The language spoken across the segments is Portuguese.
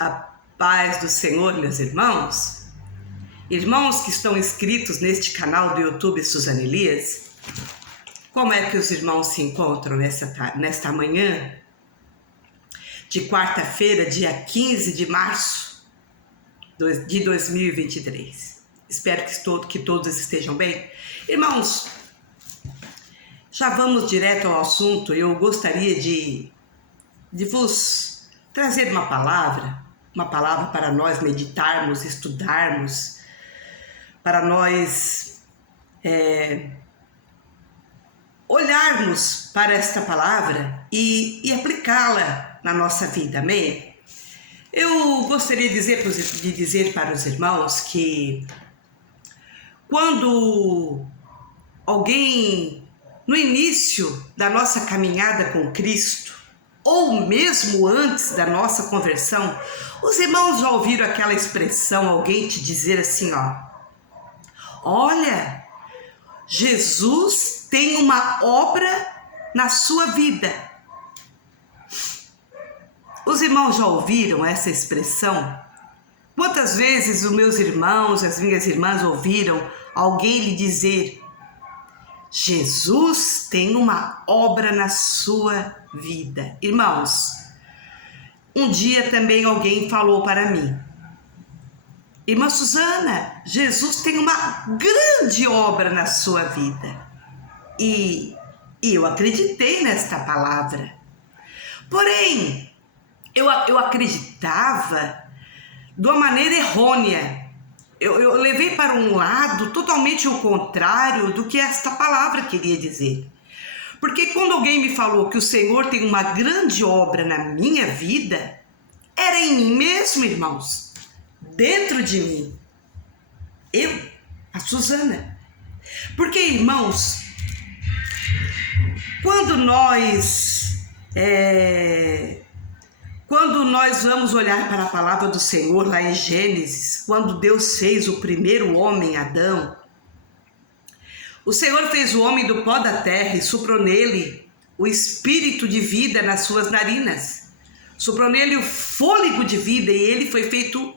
A paz do Senhor, meus irmãos. Irmãos que estão inscritos neste canal do YouTube Suzana Elias, como é que os irmãos se encontram nesta manhã de quarta-feira, dia 15 de março de 2023? Espero que todos estejam bem. Irmãos, já vamos direto ao assunto. Eu gostaria de vos trazer uma palavra para nós meditarmos, estudarmos, para nós olharmos para esta palavra e aplicá-la na nossa vida, amém? Eu gostaria de dizer para os irmãos que quando alguém, no início da nossa caminhada com Cristo, ou mesmo antes da nossa conversão, os irmãos já ouviram aquela expressão, alguém te dizer assim, olha, Jesus tem uma obra na sua vida. Os irmãos já ouviram essa expressão? Quantas vezes os meus irmãos, as minhas irmãs ouviram alguém lhe dizer: Jesus tem uma obra na sua vida? Irmãos, um dia também alguém falou para mim: irmã Suzana, Jesus tem uma grande obra na sua vida. E eu acreditei nesta palavra. Porém, eu acreditava de uma maneira errônea. Eu levei para um lado totalmente o contrário do que esta palavra queria dizer. Porque quando alguém me falou que o Senhor tem uma grande obra na minha vida, era em mim mesmo, irmãos, dentro de mim. Eu, a Suzana. Porque, irmãos, quando nós vamos olhar para a palavra do Senhor lá em Gênesis, quando Deus fez o primeiro homem, Adão, o Senhor fez o homem do pó da terra e soprou nele o espírito de vida nas suas narinas. Soprou nele o fôlego de vida e ele foi feito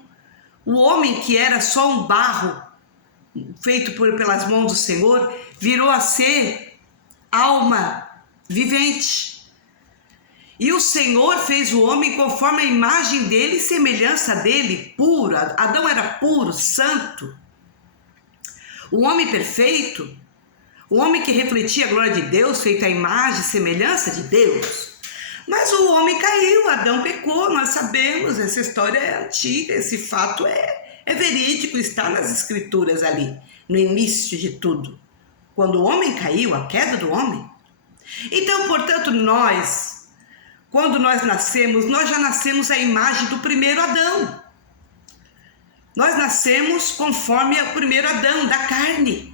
o homem que era só um barro, feito pelas mãos do Senhor, virou a ser alma vivente. E o Senhor fez o homem conforme a imagem dele e semelhança dele, puro. Adão era puro, santo. O homem perfeito, o homem que refletia a glória de Deus, feito à imagem e semelhança de Deus. Mas o homem caiu, Adão pecou, nós sabemos, essa história é antiga, esse fato é verídico, está nas escrituras ali, no início de tudo. Quando o homem caiu, a queda do homem. Então, portanto, quando nós nascemos, nós já nascemos à imagem do primeiro Adão. Nós nascemos conforme o primeiro Adão, da carne,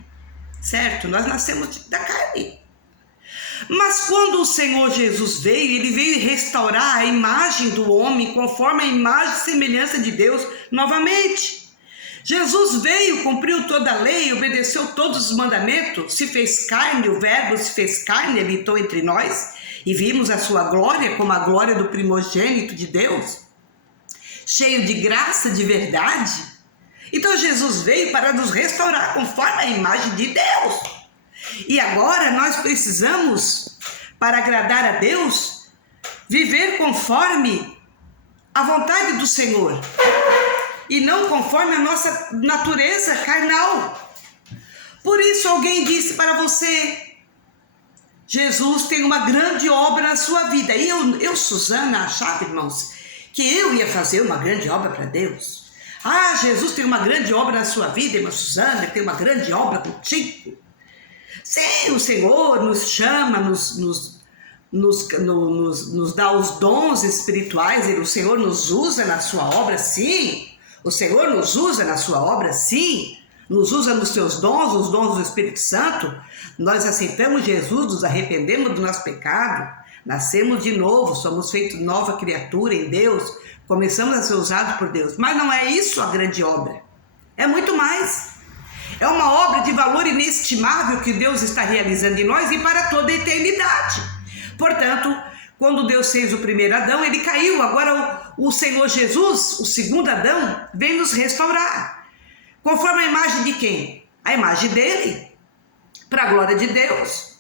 certo? Nós nascemos da carne. Mas quando o Senhor Jesus veio, ele veio restaurar a imagem do homem conforme a imagem e semelhança de Deus novamente. Jesus veio, cumpriu toda a lei, obedeceu todos os mandamentos, se fez carne, o verbo se fez carne, habitou entre nós, e vimos a sua glória como a glória do primogênito de Deus, cheio de graça, de verdade. Então Jesus veio para nos restaurar conforme a imagem de Deus. E agora nós precisamos, para agradar a Deus, viver conforme a vontade do Senhor e não conforme a nossa natureza carnal. Por isso alguém disse para você: Jesus tem uma grande obra na sua vida. E eu, Suzana, achava, irmãos, que eu ia fazer uma grande obra para Deus. Jesus tem uma grande obra na sua vida, irmã Suzana, tem uma grande obra contigo. Sim, o Senhor nos chama, nos dá os dons espirituais, o Senhor nos usa na sua obra, sim. O Senhor nos usa na sua obra, sim. Nos usa nos seus dons, os dons do Espírito Santo. Nós aceitamos Jesus, nos arrependemos do nosso pecado, nascemos de novo, somos feitos nova criatura em Deus, começamos a ser usados por Deus. Mas não é isso a grande obra, é muito mais. É uma obra de valor inestimável que Deus está realizando em nós e para toda a eternidade. Portanto, quando Deus fez o primeiro Adão, ele caiu. Agora o Senhor Jesus, o segundo Adão, vem nos restaurar. Conforme a imagem de quem? A imagem dele, para a glória de Deus.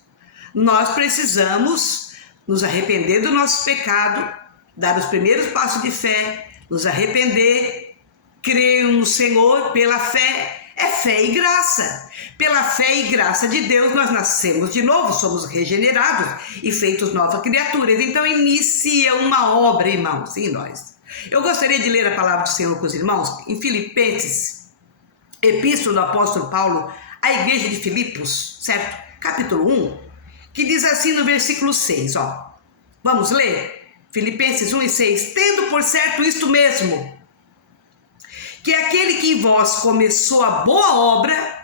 Nós precisamos nos arrepender do nosso pecado, dar os primeiros passos de fé, nos arrepender, crer no Senhor pela fé. É fé e graça. Pela fé e graça de Deus nós nascemos de novo, somos regenerados e feitos novas criaturas. Então inicia uma obra, irmãos, em nós. Eu gostaria de ler a palavra do Senhor com os irmãos em Filipenses, epístola do apóstolo Paulo à igreja de Filipos, certo? Capítulo 1, que diz assim no versículo 6, ó. Vamos ler? Filipenses 1 e 6. Tendo por certo isto mesmo, que aquele que em vós começou a boa obra,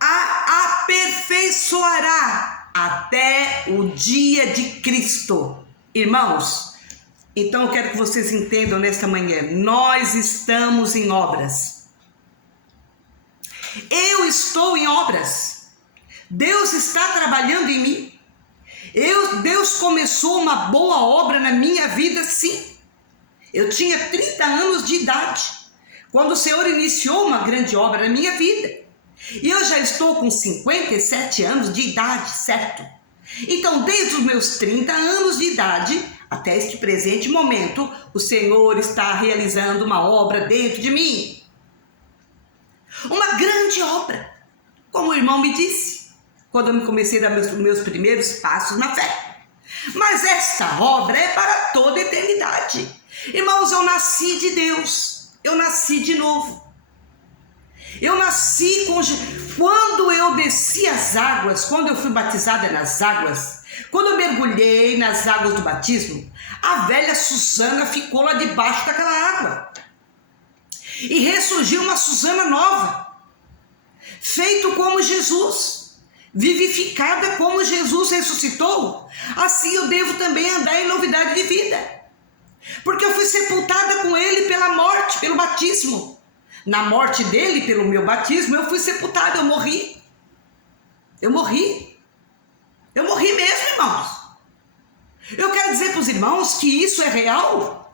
a aperfeiçoará até o dia de Cristo. Irmãos, então eu quero que vocês entendam nesta manhã, nós estamos em obras. Eu estou em obras. Deus está trabalhando em mim. Deus começou uma boa obra na minha vida, sim. Eu tinha 30 anos de idade, quando o Senhor iniciou uma grande obra na minha vida. E eu já estou com 57 anos de idade, certo? Então, desde os meus 30 anos de idade, até este presente momento, o Senhor está realizando uma obra dentro de mim. Uma grande obra, como o irmão me disse, quando eu comecei a dar meus primeiros passos na fé. Mas esta obra é para toda a eternidade. Irmãos, eu nasci de Deus, eu nasci de novo. Eu nasci quando eu desci as águas, quando eu fui batizada nas águas, quando eu mergulhei nas águas do batismo, a velha Susana ficou lá debaixo daquela água. E ressurgiu uma Susana nova, feito como Jesus, vivificada como Jesus ressuscitou. Assim eu devo também andar em novidade de vida. Porque eu fui sepultada com ele pela morte, pelo batismo. Na morte dele, pelo meu batismo, eu fui sepultada, eu morri. Eu morri. Eu morri mesmo, irmãos. Eu quero dizer para os irmãos que isso é real.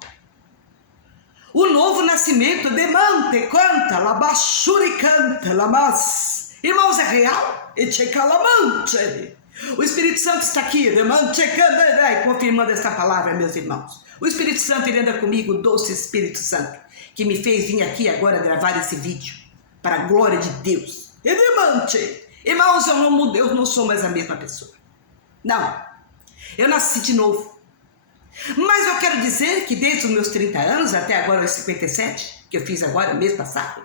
O novo nascimento, demante, canta, labachuri canta, lamas. Irmãos, é real? Echecalamante. O Espírito Santo está aqui, demante, canta, confirmando essa palavra, meus irmãos. O Espírito Santo, ele anda comigo, o doce Espírito Santo, que me fez vir aqui agora gravar esse vídeo, para a glória de Deus. Irmãos, eu não mudei, eu não sou mais a mesma pessoa. Não, eu nasci de novo. Mas eu quero dizer que desde os meus 30 anos, até agora os 57, que eu fiz agora, mês passado,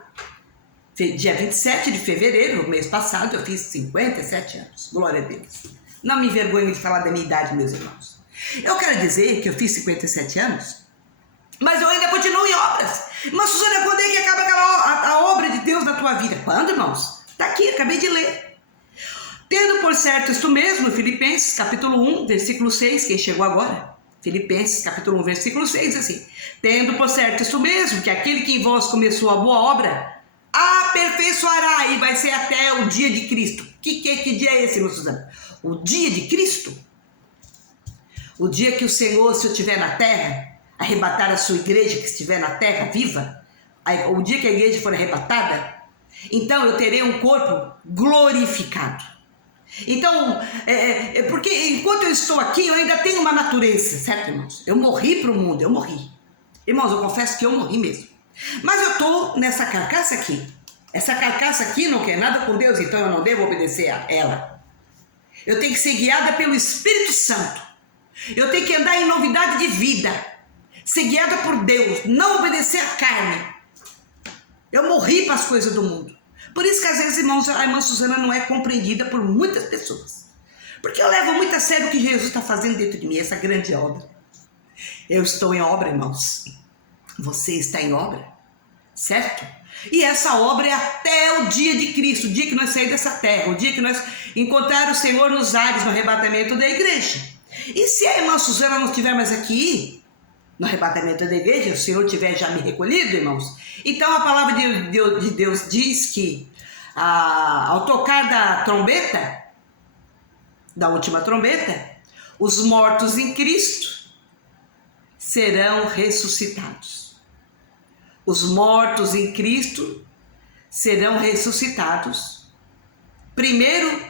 dia 27 de fevereiro, mês passado, eu fiz 57 anos. Glória a Deus. Não me envergonho de falar da minha idade, meus irmãos. Eu quero dizer que eu fiz 57 anos, mas eu ainda continuo em obras. Mas, Suzana, quando é que acaba a obra de Deus na tua vida? Quando, irmãos? Está aqui, acabei de ler. Tendo por certo isto mesmo, Filipenses, capítulo 1, versículo 6, quem chegou agora? Filipenses, capítulo 1, versículo 6, assim. Tendo por certo isto mesmo, que aquele que em vós começou a boa obra, aperfeiçoará, e vai ser até o dia de Cristo. Que dia é esse, irmã Suzana? O dia de Cristo? O dia que o Senhor, se eu estiver na terra, arrebatar a sua igreja que estiver na terra viva, o dia que a igreja for arrebatada, então eu terei um corpo glorificado. Então, porque enquanto eu estou aqui, eu ainda tenho uma natureza, certo, irmãos? Eu morri para o mundo, eu morri. Irmãos, eu confesso que eu morri mesmo. Mas eu estou nessa carcaça aqui. Essa carcaça aqui não quer nada com Deus, então eu não devo obedecer a ela. Eu tenho que ser guiada pelo Espírito Santo. Eu tenho que andar em novidade de vida, ser guiada por Deus, não obedecer à carne. Eu morri para as coisas do mundo. Por isso que às vezes, irmãos, a irmã Suzana não é compreendida por muitas pessoas. Porque eu levo muito a sério o que Jesus está fazendo dentro de mim, essa grande obra. Eu estou em obra, irmãos. Você está em obra, certo? E essa obra é até o dia de Cristo, o dia que nós saímos dessa terra, o dia que nós encontrar o Senhor nos ares, no arrebatamento da igreja. E se a irmã Suzana não estiver mais aqui, no arrebatamento da igreja, o Senhor tiver já me recolhido, irmãos, então a palavra de Deus diz que ao tocar da trombeta, da última trombeta, os mortos em Cristo serão ressuscitados. Os mortos em Cristo serão ressuscitados. Primeiro,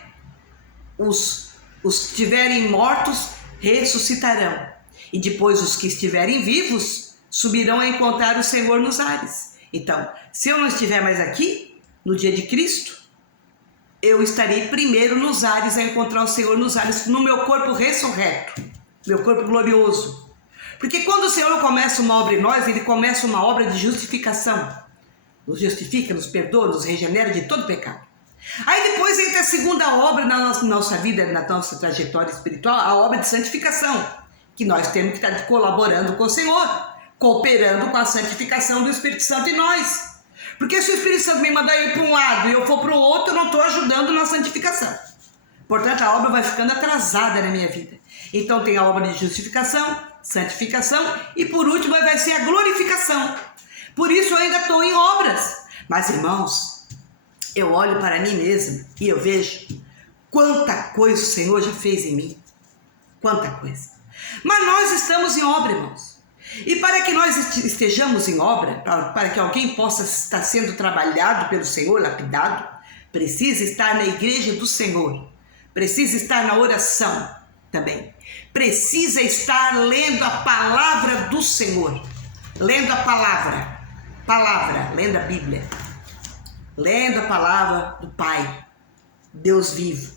os que estiverem mortos ressuscitarão. E depois os que estiverem vivos subirão a encontrar o Senhor nos ares. Então, se eu não estiver mais aqui, no dia de Cristo, eu estarei primeiro nos ares a encontrar o Senhor nos ares, no meu corpo ressurreto, meu corpo glorioso. Porque quando o Senhor começa uma obra em nós, Ele começa uma obra de justificação. Nos justifica, nos perdoa, nos regenera de todo pecado. Aí depois entra a segunda obra na nossa vida, na nossa trajetória espiritual, a obra de santificação, que nós temos que estar colaborando com o Senhor, cooperando com a santificação do Espírito Santo em nós. Porque se o Espírito Santo me mandar ir para um lado e eu for para o outro, eu não estou ajudando na santificação. Portanto, a obra vai ficando atrasada na minha vida. Então tem a obra de justificação, santificação e por último vai ser a glorificação. Por isso eu ainda estou em obras. Mas irmãos, eu olho para mim mesma e eu vejo quanta coisa o Senhor já fez em mim. Quanta coisa. Mas nós estamos em obra, irmãos. E para que nós estejamos em obra, para que alguém possa estar sendo trabalhado pelo Senhor, lapidado, precisa estar na igreja do Senhor. Precisa estar na oração também. Precisa estar lendo a palavra do Senhor. Lendo a palavra, lendo a Bíblia. Lendo a palavra do Pai, Deus vivo.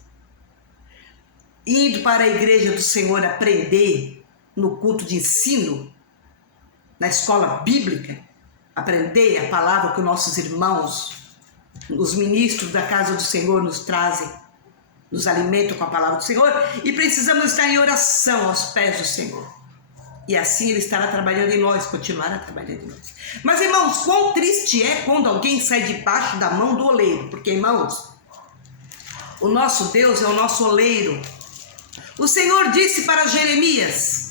Indo para a igreja do Senhor aprender no culto de ensino, na escola bíblica, aprender a palavra que os nossos irmãos, os ministros da casa do Senhor nos trazem, nos alimentam com a palavra do Senhor, e precisamos estar em oração aos pés do Senhor. E assim Ele estará trabalhando em nós, continuará trabalhando em nós. Mas irmãos, quão triste é quando alguém sai debaixo da mão do oleiro, porque irmãos, o nosso Deus é o nosso oleiro. O Senhor disse para Jeremias,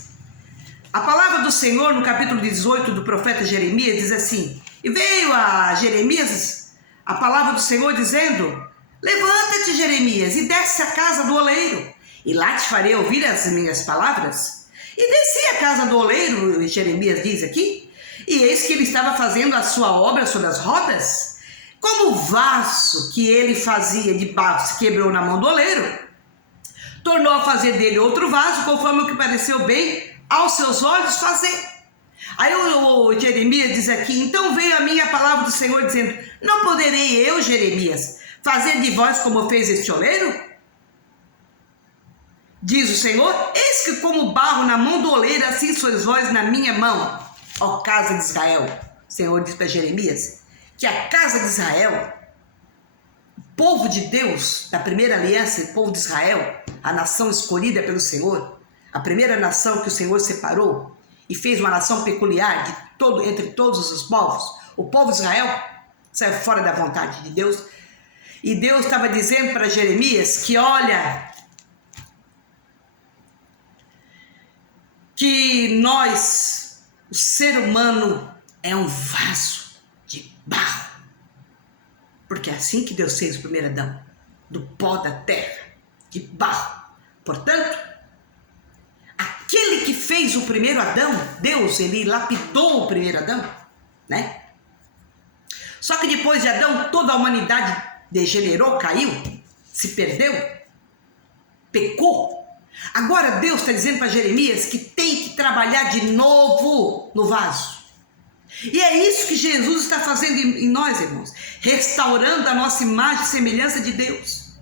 a palavra do Senhor no capítulo 18 do profeta Jeremias diz assim, e veio a Jeremias a palavra do Senhor dizendo, levanta-te Jeremias e desce à casa do oleiro, e lá te farei ouvir as minhas palavras. E desci à casa do oleiro, Jeremias diz aqui, e eis que ele estava fazendo a sua obra sobre as rodas, como o vaso que ele fazia de barro se quebrou na mão do oleiro, tornou a fazer dele outro vaso, conforme o que pareceu bem aos seus olhos fazer. Aí o Jeremias diz aqui, então veio a mim a palavra do Senhor dizendo, não poderei eu, Jeremias, fazer de vós como fez este oleiro? Diz o Senhor, eis que como barro na mão do oleiro, assim sois vós na minha mão, ó casa de Israel. O Senhor diz para Jeremias, que a casa de Israel, o povo de Deus, da primeira aliança, o povo de Israel, a nação escolhida pelo Senhor, a primeira nação que o Senhor separou e fez uma nação peculiar entre todos os povos, o povo de Israel saiu fora da vontade de Deus. E Deus estava dizendo para Jeremias que olha, que nós, o ser humano, é um vaso de barro. Porque é assim que Deus fez o primeiro Adão, do pó da terra, de barro. Portanto, aquele que fez o primeiro Adão, Deus, ele lapidou o primeiro Adão, né? Só que depois de Adão, toda a humanidade degenerou, caiu, se perdeu, pecou. Agora Deus está dizendo para Jeremias que tem que trabalhar de novo no vaso. E é isso que Jesus está fazendo em nós, irmãos. Restaurando a nossa imagem e semelhança de Deus.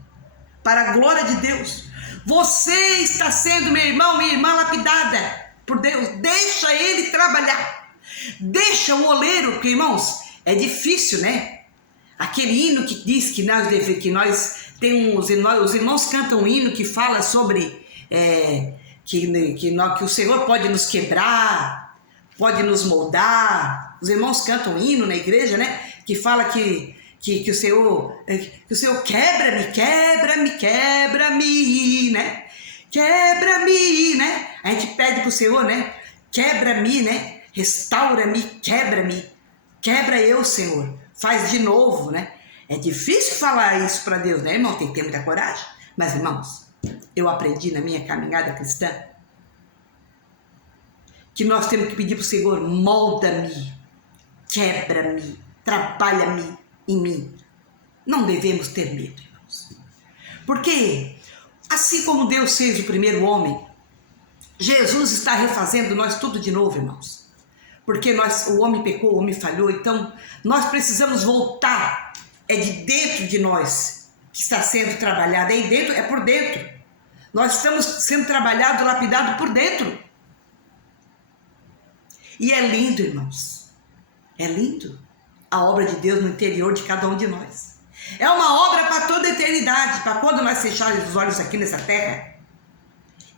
Para a glória de Deus. Você está sendo, meu irmão, minha irmã, lapidada por Deus. Deixa Ele trabalhar. Deixa o oleiro, porque, irmãos, é difícil, né? Aquele hino que diz que nós temos, os irmãos cantam um hino que fala sobre que o Senhor pode nos quebrar, pode nos moldar. Os irmãos cantam um hino na igreja, né? Que fala que o Senhor quebra-me, né? Quebra-me, né? A gente pede para o Senhor, né? Quebra-me, né? Restaura-me, quebra-me. Quebra eu, Senhor. Faz de novo, né? É difícil falar isso para Deus, né, irmão? Tem que ter muita coragem. Mas, irmãos, eu aprendi na minha caminhada cristã? Que nós temos que pedir para o Senhor: molda-me, quebra-me, trabalha-me em mim. Não devemos ter medo, irmãos. Porque, assim como Deus fez o primeiro homem, Jesus está refazendo nós tudo de novo, irmãos. Porque o homem pecou, o homem falhou, então nós precisamos voltar. É de dentro de nós que está sendo trabalhado, é dentro, é por dentro. Nós estamos sendo trabalhados, lapidados por dentro. E é lindo, irmãos. É lindo a obra de Deus no interior de cada um de nós. É uma obra para toda a eternidade, para quando nós fecharmos os olhos aqui nessa terra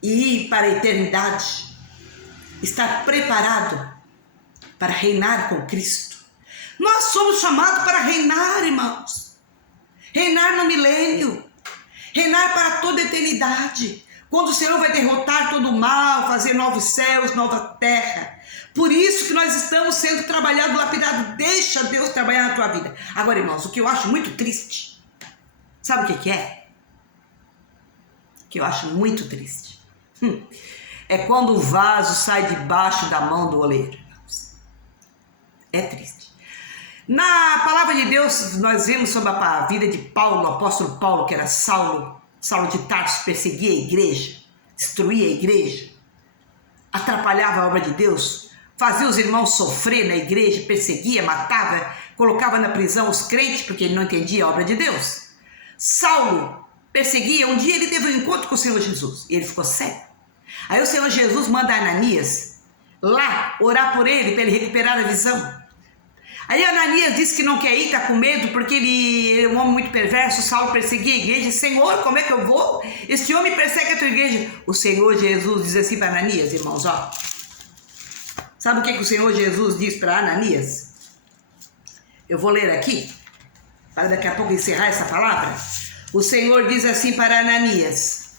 e ir para a eternidade, estar preparado para reinar com Cristo. Nós somos chamados para reinar, irmãos. Reinar no milênio. Reinar para toda a eternidade. Quando o Senhor vai derrotar todo o mal, fazer novos céus, nova terra. Por isso que nós estamos sendo trabalhados, lapidados. Deixa Deus trabalhar na tua vida. Agora, irmãos, o que eu acho muito triste, sabe o que é? O que eu acho muito triste é quando o vaso sai debaixo da mão do oleiro, irmãos. É triste. Na palavra de Deus, nós vemos sobre a vida de Paulo, o apóstolo Paulo, que era Saulo de Tarso, perseguia a igreja, destruía a igreja, atrapalhava a obra de Deus, fazia os irmãos sofrer na igreja, perseguia, matava, colocava na prisão os crentes, porque ele não entendia a obra de Deus. Saulo perseguia, um dia ele teve um encontro com o Senhor Jesus, e ele ficou cego. Aí o Senhor Jesus manda Ananias lá orar por ele, para ele recuperar a visão. Aí Ananias disse que não quer ir, está com medo, porque ele é um homem muito perverso. Saulo perseguia a igreja. Senhor, como é que eu vou? Este homem persegue a tua igreja. O Senhor Jesus diz assim para Ananias, irmãos, ó. Sabe o que o Senhor Jesus diz para Ananias? Eu vou ler aqui, para daqui a pouco encerrar essa palavra. O Senhor diz assim para Ananias,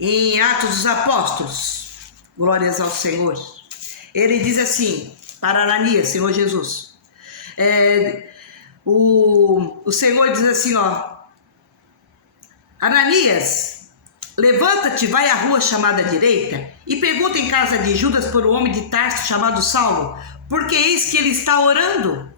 em Atos dos Apóstolos, glórias ao Senhor. Ele diz assim para Ananias, Senhor Jesus. O Senhor diz assim, ó. Ananias, levanta-te, vai à rua chamada direita e pergunta em casa de Judas por um homem de Tarso chamado Saulo, porque eis que ele está orando.